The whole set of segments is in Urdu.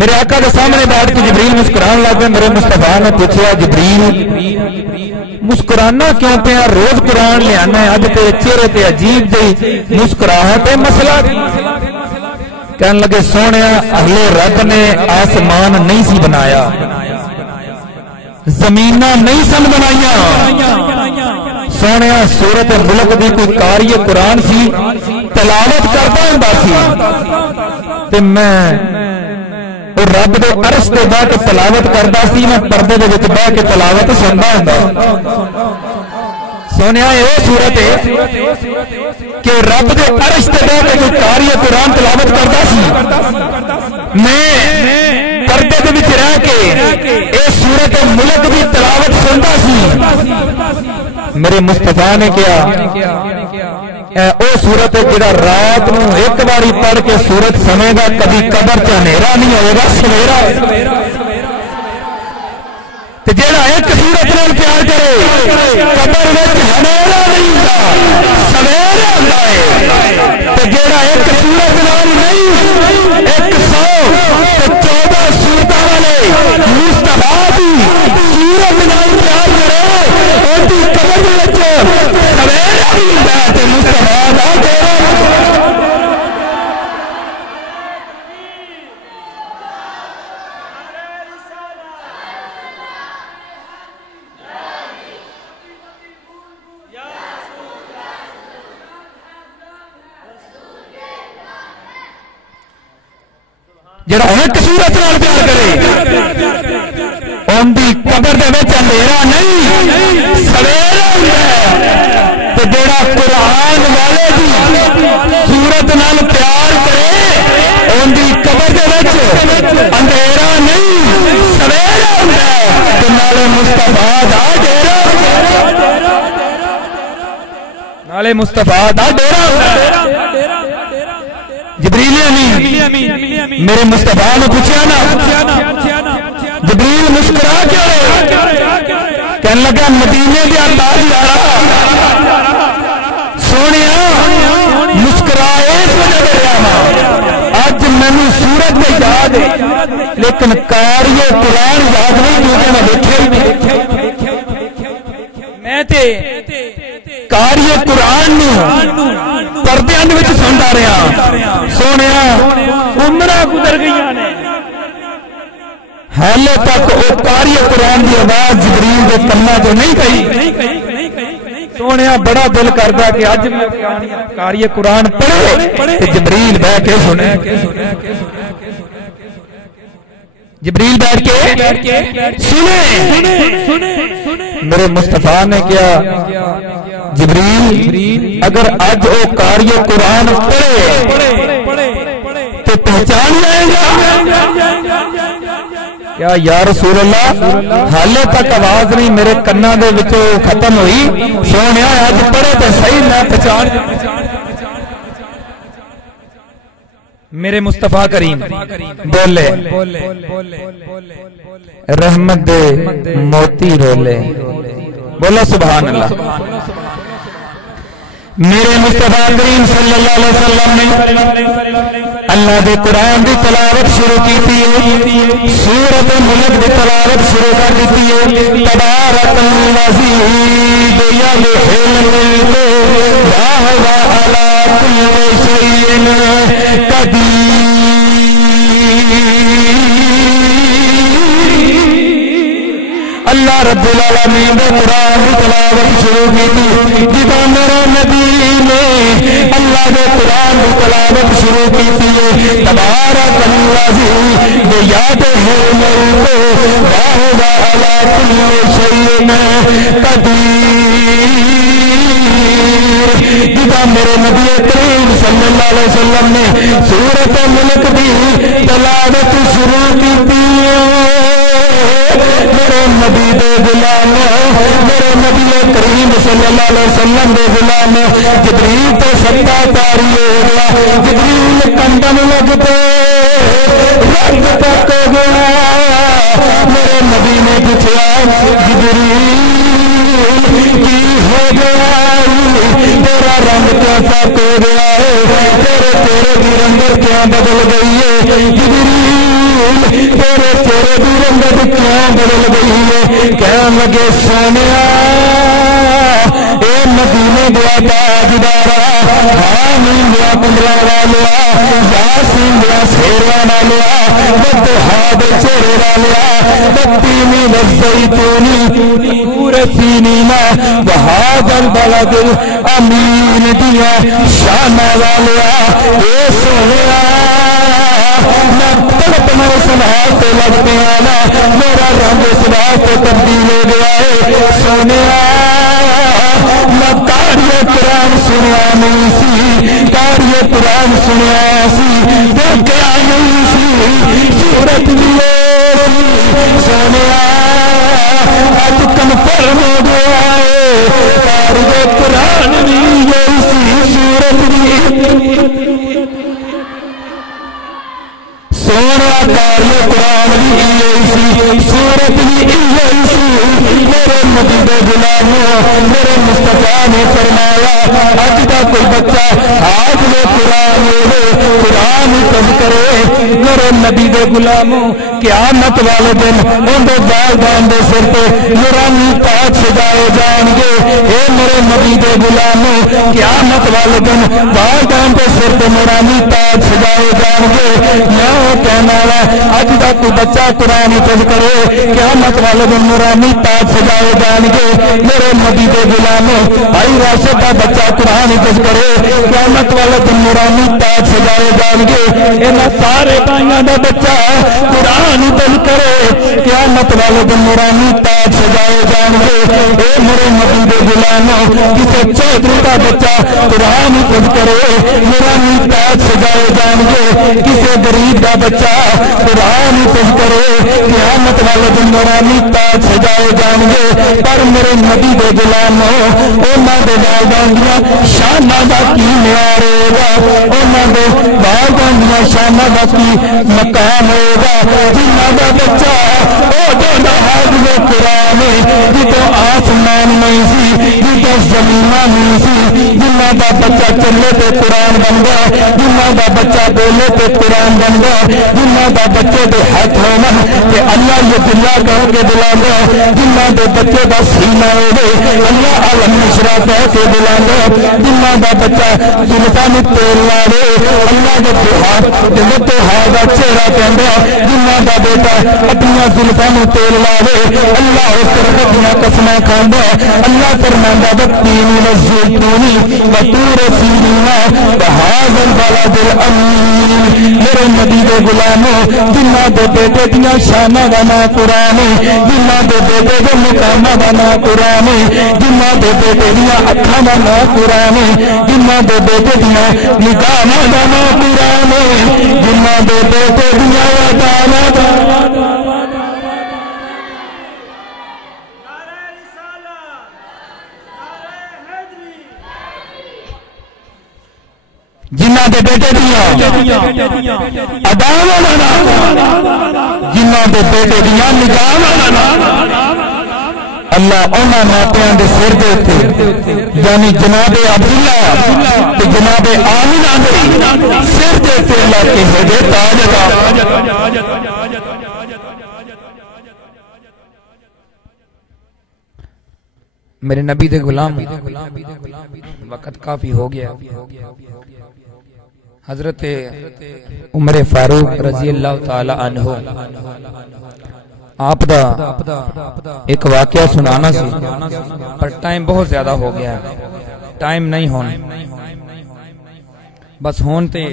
میرے آقا کے سامنے بیٹھ کے جبریل مسکران لگ گئے. میرے مصطفیٰ نے پوچھا جبریل مسکرانا کیوں پہ روز قرآن لے آنا ہے, اج تیرے چہرے تے عجیب دی مسکراہٹ ہے, مسئلہ کہنے لگے سونے اگلے رب نے آسمان نہیں سی بنایا, زمینہ نہیں سن بنائیا, سونے سورت ملک دی کوئی قاری قرآن سی تلاوت کرتا ہوں سی تے میں رب دے عرش تے بیٹھ کے تلاوت کردا سی, میں پردے دے وچ بیٹھ کے تلاوت سندا ہوندا. سونیا اے صورت ہے کہ رب دے عرش تے بیٹھ کے کوئی قاری قرآن تلاوت کردا سی, میں پردے دے وچ رہ کے اے سورت ملک دی تلاوت سندا سی. میرے مصطفیٰ نے کیا او سورت جڑا رات نو ایک باری پڑھ کے سورت سنے گا کبھی قبر چ ہنیرا نہیں ہوئے گا, سویرا. تے جڑا ایک سورت نال پیار کرے قبر وچ ہنیرا نہیں ہوندا, سویرا ہوندا ہے. تے جڑا ایک سورت نال نہیں 114 سورتاں والے مصطفیٰ دی سورت نال پیار کرے اودی قبر وچ سویرا نہیں ہوندا. تے مصطفیٰ دا تیرا جڑا ایک سورت نال پیار کرے اون دی قبر دے وچ اندھیرا نہیں سویرا ہوندا ہے. تے جڑا قرآن والے دی سورت نال پیار کرے اون دی قبر دے وچ اندھیرا نہیں سویرا ہوندا ہے. تے نالے مصطفیٰ دا ڈیرا, نالے مصطفیٰ دا ڈیرا ہوندا ہے. جبریل امین میرے مصطفیٰ نے پوچھا نا جبریل مسکرا کیوں, کہنے لگا مدینے دے انداز یارا سونیا مسکرائے اس وجہ دے رہا اج مینوں سورت دے یاد ہے لیکن قاری قرآن یاد نہیں کیونکہ میں دیکھے ہی نہیں. میں تے قاری قرآن نو پردیاں دے وچ سندا رہا. سونیا عمراں گزر گئیاں نے حالے تک وہ قاری قرآن دی آواز جبریل دے کنا جو نہیں گئی. سونیا بڑا دل کردا کہ اج میں قاری قرآن پڑھے تے جبریل بیٹھ کے سنے. جبریل بیٹھ کے سنے. میرے مصطفیٰ نے کیا جبریل اگر اج وہ قاری قرآن پڑھے تو پہچان جائے گا. کیا یا رسول اللہ حالے تک آواز نہیں میرے کنا دے وچوں ختم ہوئی. سونیا اج پڑھے تے صحیح میں پہچان. میرے مصطفیٰ کریم بولے رحمت دے موتی رولے, بولا سبحان اللہ. میرے مصطفیٰ کریم صلی اللہ علیہ وسلم نے اللہ دے قرآن دی تلاوت شروع کی تھی, سورت ملک دی تلاوت شروع کر دیتی ہے. تبارک الذی بیدہ الملک وہو علی کل شیء قدیر. اللہ رب العالمین دے قرآن دی تلاوت شروع کی تھی. جدوں میرے نبی نے اللہ دے قرآن دی تلاوت شروع کی تھی. تبارک الذی بیدہ الملک وہو علی کل شیء قدیر. جدوں میرے نبی کریم صلی اللہ علیہ وسلم نے سورۃ ملک دی تلاوت شروع کی تھی. میرے نبی دے غلام میرے نبی کریم صلی اللہ علیہ وسلم دے غلام جبریل تو ستا تاری ہو گیا. جبریل کندن لگ پے رب تک گیا. میرے نبی نے پوچھا جبریل کی ہو گیا, تیرا رنگ کیوں تک ہو گیا ہے, تیرے دی رنگت کیوں بدل گئی ہے. جبریل جبریل تیرے چہرے دی رنگت کیوں بدل گئی ہے؟ کہنے لگے سونیا اے مدینے دیا تاجدارا، حامین دیا کنڈلا والیا، یاسین دیا سیرا والیا، والضحیٰ دے چہرے والیا، والتین والزیتون طور سینین وہذا البلد الامین دیا شان والیا۔ اے سونیا میں تڑپنا اس واسطے لگتے آنا، میرا رنگ اس واسطے تبدیل ہو گیا ہے۔ سونیا میں قاری قرآن سنیا نہیں سی، قاری قرآن سنیا سی دیکھا نہیں سی، صورت بھی سونیا اب کنفرم ہو گیا ہے، قاری قرآن بھی سی صورت بھی سونا، قاری قرآن بھی سی صورت بھی سی۔ میرے نبی دے غلاموں، میرے مصطفیٰ نے فرمایا اج دا کوئی بچہ حافظ قرآن ہو، قرآن پڑھ کرے، میرے نبی دے غلاموں قیامت والے دن ان دے والدین دے سر تے نورانی تاج سجائے جان گے۔ اے میرے نبی دے غلاموں قیامت والے دن والدین دے سر تے نورانی تاج سجائے جان گے۔ میں کہنا وا اج دا کوئی بچہ قرآن پڑھ کرے، قیامت والے دن نورانی تاج سجائے جان گے۔ میرے نبی دے غلاموں بھائی راشد دا بچہ قرآن پڑھ کرے، قیامت والے دن نورانی تاج سجائے جان گے۔ انہاں سارے بھائیاں دا بچہ قرآن پڑھ کرے، قیامت والے دن نورانی تاج سجائے جان گے۔ اے میرے نبی دے غلاموں کسے چودھری دا بچہ قرآن پڑھ کرے، نورانی تاج سجائے جان گے۔ کسے غریب دا بچہ قرآن پڑھ کرے، قیامت والے دن نورانی تاج سجائے جان گے۔ پر میرے نبی دے غلاموں انہاں دے والدین دیاں شاناں دا کی معیار ہوگا، انہاں دے والدین دیاں شاناں دا کی مقام ہوگا۔ جنہاں دا بچہ او دا حافظ قرآن جتوں آسمان نہیں سی، جتوں زمین نہیں سی، جنہاں دا بچہ چلے تے قرآن بن گیا، جنہاں دا بچہ بولے تے قرآن بن گیا، جنہاں دا بچے دے ہاتھ ہونا کہ اللہ یہ دلہ کہہ کے بلانا، جنہاں دے بچے دا سینہ ہوئے اللہ علم نشرہ کہہ کے بلانا، جنہاں دا بچہ زلفاں میں تیل لارے اللہ دے دہا دا چہرہ کہندا، جنہاں دا بیٹا اپنی زلفاں میں تیل لارے اللہ اس طرح دیا قسمیں کھاندا، اللہ فرماندا والتین والزیتون وطور سینین وہذا البلد الامین۔ میرے نبی دے غلاموں جنہاں دے بیٹے دیاں شاناں دا نام قرآن ہے، جنہاں دے بیٹے دے مقاماں دا نام قرآن ہے، جنہاں دے بیٹے دیاں اکھاں دا نام قرآن ہے، جنہاں دے بیٹے دیاں نگاہاں دا نام قرآن ہے، جنہاں دے بیٹے دیاں اداواں دا جنہاں دے بیٹے دیاں اداواں دا نام، جنہاں دے بیٹے دیاں نگاہاں دا نام، اللہ انہاں ماپیاں دے سر دے تے یعنی جناب عبداللہ تے جناب آمنہ دے سر دے تے اللہ کے دے تاج دا۔ میرے نبی دے غلام وقت کافی ہو گیا، حضرت عمر فاروق رضی اللہ تعالی عنہ آپ دا ایک واقعہ سنانا سی، پر ٹائم بہت زیادہ ہو گیا، ٹائم نہیں ہونا بس ہونتے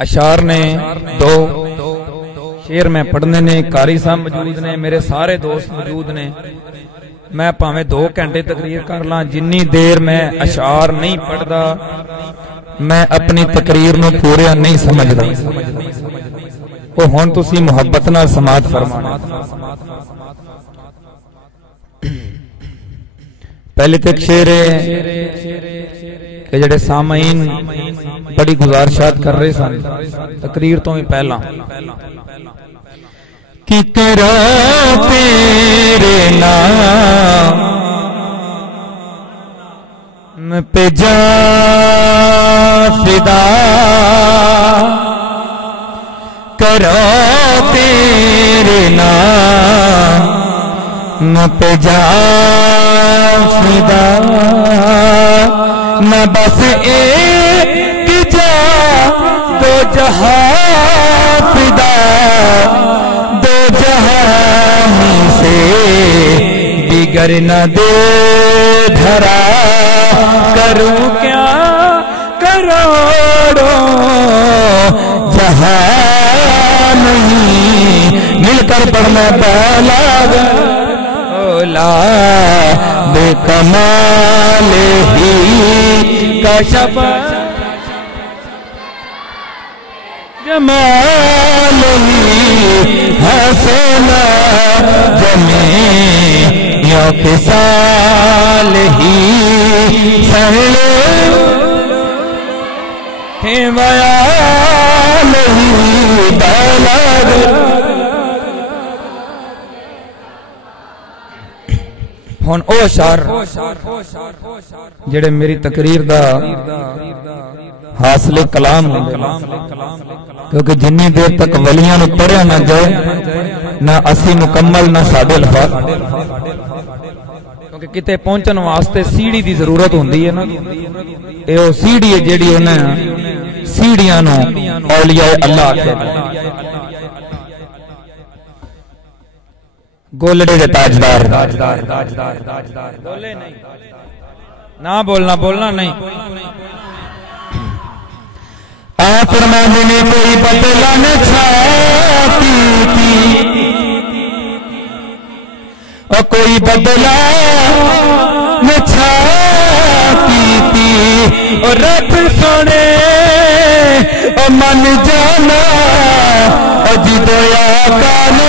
اشعار نے دو شعر میں پڑھنے نے، قاری صاحب موجود نے، میرے سارے دوست موجود نے، میں پاویں 2 گھنٹے تقریر کر لاں، جنی دیر میں اشعار نہیں پڑھدا میں اپنی تقریر نو پورا نہیں سمجھدا۔ او ہن تسی محبت نال سماعت فرمانا۔ پہلے تے ایک شعر ہے کہ جڑے سامعین بڑی گزارشات کر رہے سن تقریر تو ہی پہلا کی کرا تیرے نام پہ جان فدا کرو تیرے نام پہ جان فدا نہ بس ایک جا دو جہاں فدا دو جہاں سے دیگر نہ دے دھرا کروں کیا کروڑوں جہاں نہیں مل کر پڑھنا بلاغ اولا بے کمال ہی کشف جمال ہی حسن جمیع خصال ہی سہلے بیان ہی بلاغ ہن او اشعار جڑے میری تقریر دا حاصل کلام ہوندے کیونکہ جنی دیر تک ولیاں نو پڑھیا نہ جائے نہ اسی مکمل نہ سادے الفاظ کیونکہ کتے پہنچن واسطے سیڑھی دی ضرورت ہوندی ہے نا اے او سیڑھی ہے جیڑی انہیں سیڑھیاں نو اولیاء اللہ آکھے گولڑے دے تاجدار نہ بولنا نہیں فرمانے میں کوئی بدلا نہ چھاتی تھی اور کوئی بدلا نہ چھاتی تھی اور رب سونے اور من جانا اور جدویا کان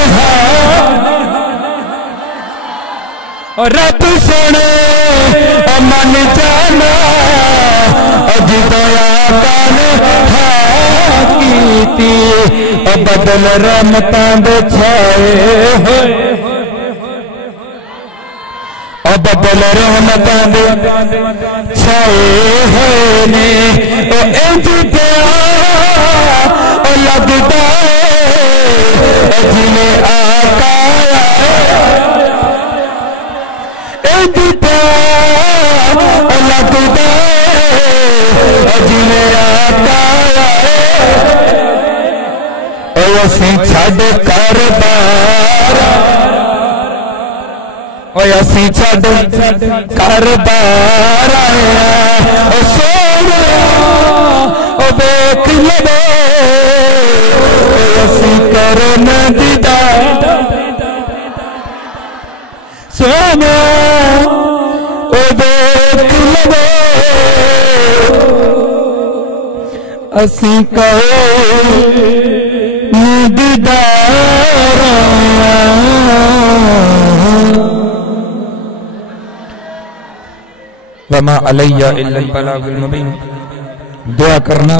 اور رب سونے اور من جانا اور جدویا کان کیتی اور بدل رحمتاں دے چھائے ہوئے اور بدل رحمتاں دے چھائے ہوئے نے اور انج پیا اور لگتا ہے اور جنہیں آقا انج پیا اور لگتا ہے اور جنہیں آقا اسی چھڑ کر بار اسی چھڑ کر بار آیا سونا بیک لبے اسی کرن دیدار سونا بیک لبے اسی وما علیہ الا البلاغ المبین دعا کرنا